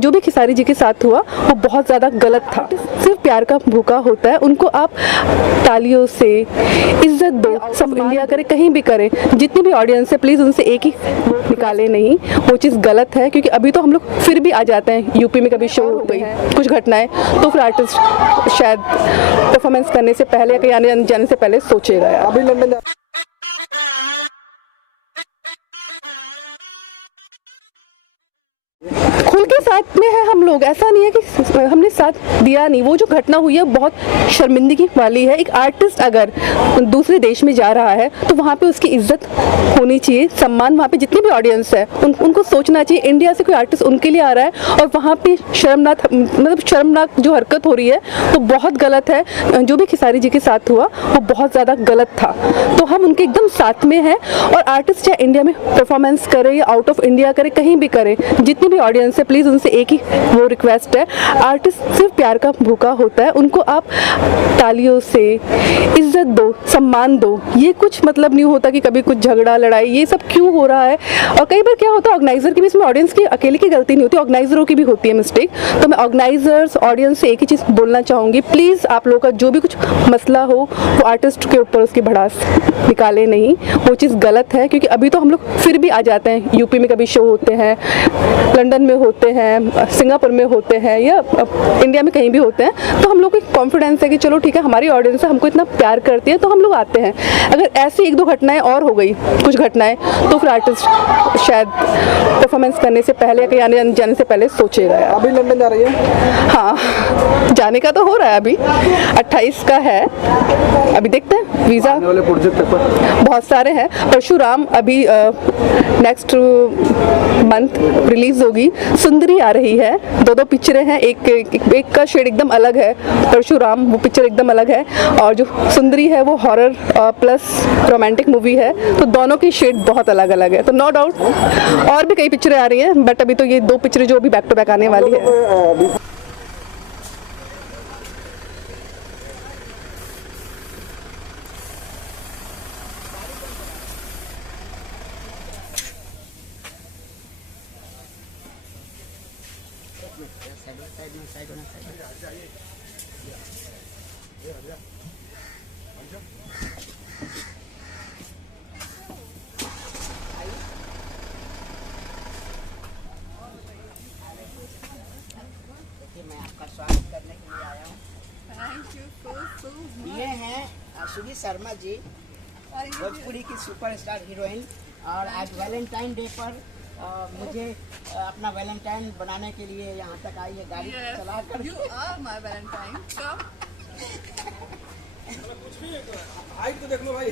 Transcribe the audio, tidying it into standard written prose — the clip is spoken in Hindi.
जो भी खेसारी जी के साथ हुआ वो बहुत ज़्यादा गलत था। सिर्फ प्यार का भूखा होता है, उनको आप तालियों से इज्जत दो, सब इंडिया करे कहीं भी करे, जितनी भी ऑडियंस है प्लीज़ उनसे एक ही निकाले नहीं, वो चीज़ गलत है। क्योंकि अभी तो हम लोग फिर भी आ जाते हैं, यूपी में कभी शो हो गई कुछ घटनाएं तो फिर आर्टिस्ट शायद परफॉर्मेंस करने से पहले या कहीं आने जाने से पहले सोचेगा यार। अभी लंदन खुल के साथ में है हम लोग, ऐसा नहीं है कि हमने साथ दिया नहीं। वो जो घटना हुई है बहुत शर्मिंदगी वाली है। एक आर्टिस्ट अगर दूसरे देश में जा रहा है तो वहाँ पे उसकी इज्जत होनी चाहिए, सम्मान। वहाँ पे जितनी भी ऑडियंस है उनको सोचना चाहिए इंडिया से कोई आर्टिस्ट उनके लिए आ रहा है और वहाँ पे शर्मनाक जो हरकत हो रही है वो बहुत गलत है। जो भी खेसारी जी के साथ हुआ वो बहुत ज़्यादा गलत था, तो हम उनके एकदम साथ में हैं। और आर्टिस्ट चाहे इंडिया में परफॉर्मेंस करे या आउट ऑफ इंडिया करे, कहीं भी करे, जितनी भी ऑडियंस है प्लीज़ उनसे एक ही वो रिक्वेस्ट है, आर्टिस्ट सिर्फ प्यार का भूखा होता है, उनको आप तालियों से इज्जत दो, सम्मान दो। ये कुछ मतलब नहीं होता कि कभी कुछ झगड़ा लड़ाई ये सब क्यों हो रहा है। और कई बार क्या होता है ऑर्गेनाइजर की भी, इसमें ऑडियंस की अकेले की गलती नहीं होती, ऑर्गेनाइजरों की भी होती है मिस्टेक। तो मैं ऑर्गेनाइजर्स ऑडियंस से एक ही चीज़ बोलना चाहूँगी, प्लीज़ आप लोगों का जो भी कुछ मसला हो वो आर्टिस्ट के ऊपर उसकी भड़ास निकाले नहीं, वो चीज़ गलत है। क्योंकि अभी तो हम लोग फिर भी आ जाते हैं, यूपी में कभी शो होते हैं, लंदन में होते हैं, सिंगापुर में होते हैं या इंडिया में कहीं भी होते हैं, तो हम लोग को कॉन्फिडेंस है कि चलो ठीक है हमारी ऑडियंस है, हमको इतना प्यार करती है तो हम लोग आते हैं। अगर ऐसी एक दो घटनाएं और हो गई कुछ घटनाएं तो फिर आर्टिस्ट शायद परफॉर्मेंस करने से पहले या कहीं आने जाने से पहले सोचेगा यार। अभी लंदन जा रही है? हाँ, जाने का तो हो रहा है, अभी 28 का है, अभी देखते हैं वीज़ा वाले प्रोजेक्ट पर बहुत सारे हैं। परशुराम अभी नेक्स्ट मंथ रिलीज होगी, सुंदरी आ रही है, दो पिक्चरें हैं, एक का शेड एकदम अलग है, परशुराम वो पिक्चर एकदम अलग है, और जो सुंदरी है वो हॉरर प्लस रोमांटिक मूवी है, तो दोनों की शेड बहुत अलग अलग है। तो नो डाउट और भी कई पिक्चरें आ रही हैं, बट अभी तो ये दो पिक्चरें जो अभी बैक टू बैक आने वाली है। मैं आपका स्वागत करने के लिए आया हूँ। Thank you so much. ये हैं सुधीर शर्मा जी, भोजपुरी की सुपरस्टार हीरोइन, और आज वैलेंटाइन डे पर मुझे अपना वैलेंटाइन बनाने के लिए यहाँ तक आई है गाड़ी Yes, चला कर। you are my Valentine. Come. कुछ भी हाइट तो देख लो भाई।